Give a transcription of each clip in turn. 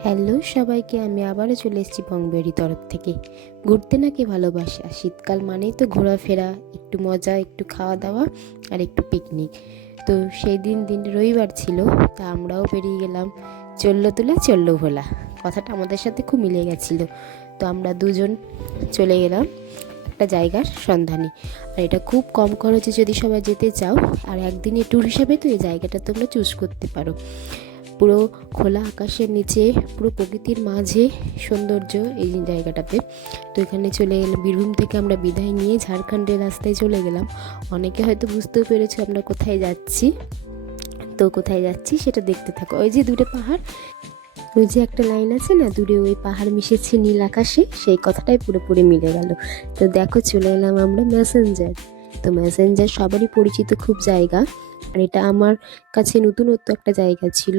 Hello সবাইকে, আমি আবারও চলে এসেছি বংবেরি তরফ থেকে। ঘুরতে নাকি ভালোবাসি, আর শীতকাল মানেই তো ঘোরাফেরা, একটু মজা, একটু খাওয়া দাওয়া আর একটু পিকনিক। তো সেই দিন রবিবার ছিল, তা আমরাও বেরিয়ে গেলাম। চললো তুলা চললো ভোলা, কথাটা আমাদের সাথে খুব মিলে গেছিলো। তো আমরা দুজন চলে গেলাম একটা জায়গার সন্ধানে। আর এটা খুব কম খরচে যদি সবাই যেতে চাও, আর একদিনের ট্যুর হিসাবে তো এই জায়গাটা তোমরা চুজ করতে পারো। পুরো খোলা আকাশের নিচে, পুরো প্রকৃতির মাঝে সৌন্দর্য এই জায়গাটাতে। তো এখানে চলে গেলাম, বীরভূম থেকে আমরা বিদায় নিয়ে ঝাড়খণ্ডের রাস্তায় চলে গেলাম। অনেকে হয়তো বুঝতেও পেরেছে আমরা কোথায় যাচ্ছি। তো কোথায় যাচ্ছি সেটা দেখতে থাকো। ওই যে দূরে পাহাড়, ওই যে একটা লাইন আছে না, দূরে ওই পাহাড় মিশেছে নীল আকাশে, সেই কথাটাই পুরোপুরি মিলে গেল। তো দেখো চলে এলাম আমরা ম্যাসেঞ্জার। তো ম্যাসেঞ্জার সবারই পরিচিত খুব জায়গা, আর এটা আমার কাছে নতুনত্ব একটা জায়গা ছিল।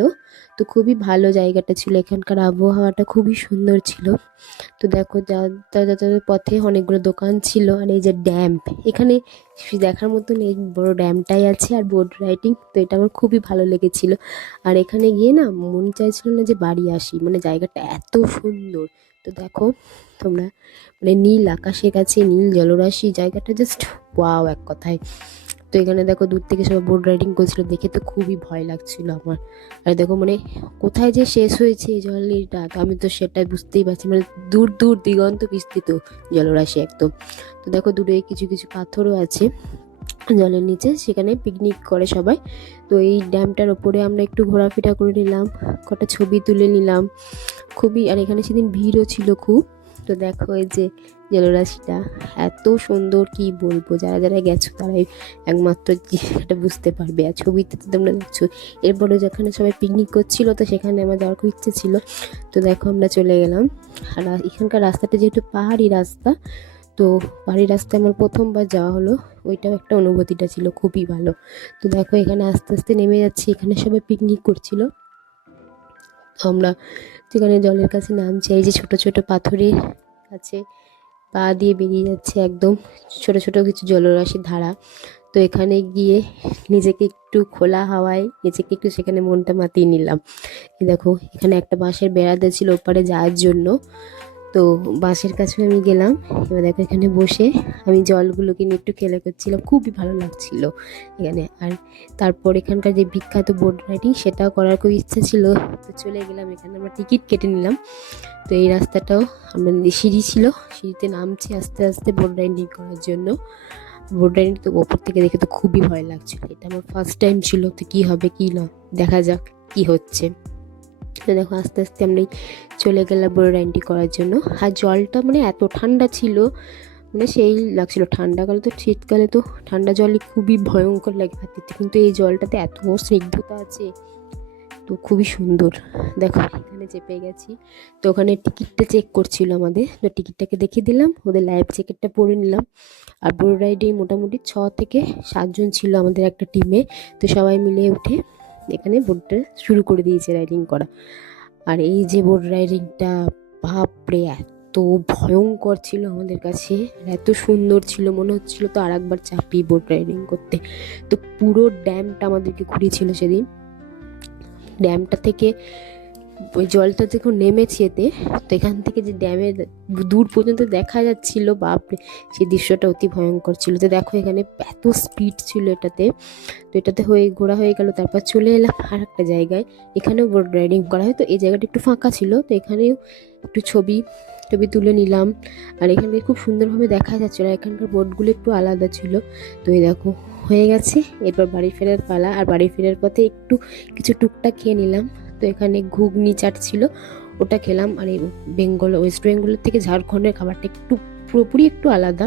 তো খুবই ভালো জায়গাটা ছিল, এখানকার আবহাওয়াটা খুবই সুন্দর ছিল। তো দেখো যাতায়াতের পথে অনেকগুলো দোকান ছিল, আর এই যে ড্যাম, এখানে দেখার মতন এই বড় ড্যামটাই আছে, আর বোট রাইডিং, তো এটা আমার খুবই ভালো লেগেছিল। আর এখানে গিয়ে না মন চাইছিল না যে বাড়ি আসি, মানে জায়গাটা এত সুন্দর। তো দেখো তোমরা, মানে নীল আকাশের কাছে নীল জলরাশি, জায়গাটা জাস্ট ওয়াও এক কথায়। তো এখানে দেখো দূর থেকে সবাই বোট রাইডিং করছিল, দেখে তো খুবই ভয় লাগছিল আমার। আর দেখো মানে কোথায় যে শেষ হয়েছে এই জলের ডাক, আমি তো সেটাই বুঝতেই পারছি, মানে দূর দূর দিগন্ত বিস্তৃত জলরাশি একদম। তো দেখো দূরে কিছু কিছু পাথরও আছে জলের নিচে, সেখানে পিকনিক করে সবাই। তো এই ড্যামটার ওপরে আমরা একটু ঘোরাফেরা করে নিলাম, কটা ছবি তুলে নিলাম খুবই। আর এখানে সেদিন ভিড়ও ছিল খুব। তো দেখো এই যে জলরাশিটা এত সুন্দর, কি বলবো, যারা যারা গেছো তারাই একমাত্র এটা বুঝতে পারবে। আর ছবিতে তো তোমরা দেখছো। এরপরে যেখানে সবাই পিকনিক করছিল, তো সেখানে আমার যাওয়ার খুব ইচ্ছে ছিল। তো দেখো আমরা চলে গেলাম। আর এখানকার রাস্তাটা যেহেতু পাহাড়ি রাস্তা, তো পাহাড়ি রাস্তায় আমার প্রথমবার যাওয়া হলো, ওইটাও একটা অনুভূতিটা ছিল খুবই ভালো। তো দেখো এখানে আস্তে আস্তে নেমে যাচ্ছি, এখানে সবাই পিকনিক করছিল। তো আমরা যেখানে জলের কাছে নামছি, এই যে ছোট ছোট পাথরের কাছে পা দিয়ে বেরিয়ে যাচ্ছে একদম ছোট ছোট কিছু জলরাশি ধারা। তো এখানে গিয়ে নিজেকে একটু খোলা হাওয়ায়, নিজেকে একটু সেখানে মনটা মাতিয়ে নিলাম। এই দেখো এখানে একটা বাঁশের বেড়া ছিল ওপারে যাওয়ার জন্য। তো বাসের কাছে আমি গেলাম। এবার দেখো এখানে বসে আমি জলগুলোকে নিয়ে একটু খেলা করছিলাম, খুবই ভালো লাগছিল এখানে। আর তারপর এখানকার যে বিখ্যাত বোট রাইডিং, সেটাও করার খুব ইচ্ছা ছিল। তো চলে গেলাম, এখানে আমরা টিকিট কেটে নিলাম। তো এই রাস্তাটাও আমরা, সিঁড়ি ছিল, সিঁড়িতে নামছি আস্তে আস্তে বোট রাইডিং করার জন্য। বোট রাইডিং তো ওপর থেকে দেখে তো খুবই ভয় লাগছিল, এটা আমার ফার্স্ট টাইম ছিল। তো কী হবে কি না, দেখা যাক কি হচ্ছে। তো দেখো আস্তে আস্তে আমরা চলে গেলাম বোট রাইডিং করার জন্য। আর জলটা মানে এত ঠান্ডা ছিল, মানে সেই লাগছিল। ঠান্ডাকালে তো, শীতকালে তো ঠান্ডা জলই খুবই ভয়ঙ্কর লাগে ভাবতে, কিন্তু এই জলটাতে এত স্নিগ্ধতা আছে, তো খুবই সুন্দর। দেখো এখানে চেপে গেছি, তো ওখানে টিকিটটা চেক করছিল আমাদের। তো টিকিটটাকে দেখিয়ে দিলাম, ওদের লাইফ জ্যাকেটটা পরে নিলাম। আর বোট রাইডে মোটামুটি 6 থেকে 7 জন ছিল আমাদের একটা টিমে। তো সবাই মিলে উঠে এখানে বোটটা শুরু করে দিয়েছে রাইডিং করা। আর এই যে বোট রাইডিংটা, বাপরে এত ভয়ঙ্কর ছিল আমাদের কাছে, আর এত সুন্দর ছিল, মনে হচ্ছিল তো আর একবার চাপি বোট রাইডিং করতে। তো পুরো ড্যামটা আমাদেরকে ঘুরিয়েছিল সেদিন। ড্যামটা থেকে ওই জলটা যখন নেমেছে এতে, তো এখান থেকে যে ড্যামের দূর পর্যন্ত দেখা যাচ্ছিল, বাপরে সেই দৃশ্যটা অতি ভয়ঙ্কর ছিল। তো দেখো এখানে এত স্পিড ছিল এটাতে। তো এটাতে হয়ে ঘোরা হয়ে গেল, তারপর চলে এলাম আর একটা জায়গায়, এখানেও বোট রাইডিং করা হয়। তো এই জায়গাটা একটু ফাঁকা ছিল, তো এখানেও একটু ছবি টবি তুলে নিলাম। আর এখানে খুব সুন্দরভাবে দেখা যাচ্ছিলো, এখানকার বোটগুলো একটু আলাদা ছিল। তো এই দেখো হয়ে গেছে, এরপর বাড়ি ফেরার পালা। আর বাড়ি ফেরার পথে একটু কিছু টুকটাক খেয়ে নিলাম। তো এখানে ঘুগনি চাট ছিল, ওটা খেলাম। আর এই ওয়েস্ট বেঙ্গলের থেকে ঝাড়খণ্ডের খাবারটা একটু পুরোপুরি একটু আলাদা।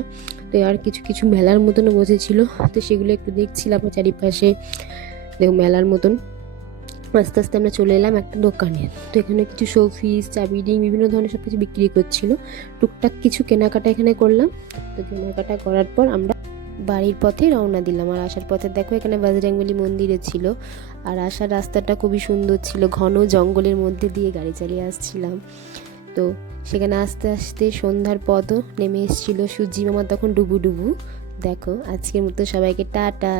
তো আর কিছু কিছু মেলার মতনও বসেছিল, তো সেগুলো একটু দেখছিলাম চারিপাশে, দেখো মেলার মতন। আস্তে আস্তে আমরা চলে এলাম একটা দোকানে। তো এখানে কিছু শোপিস, চাবি রিং, বিভিন্ন ধরনের সব কিছু বিক্রি করছিল। টুকটাক কিছু কেনাকাটা এখানে করলাম। তো কেনাকাটা করার পর আমরা বাড়ির পথে রওনা দিলাম। আর আসার পথে দেখো এখানে বজরংবলী মন্দিরে ছিল। আর আসার রাস্তাটা খুবই সুন্দর ছিল, ঘন জঙ্গলের মধ্যে দিয়ে গাড়ি চালিয়ে আসছিলাম। তো সেখানে আস্তে আস্তে সন্ধ্যার পথও নেমে এসেছিলো, সূর্যি মামা তখন ডুবু ডুবু। দেখো আজকের মতো সবাইকে টাটা।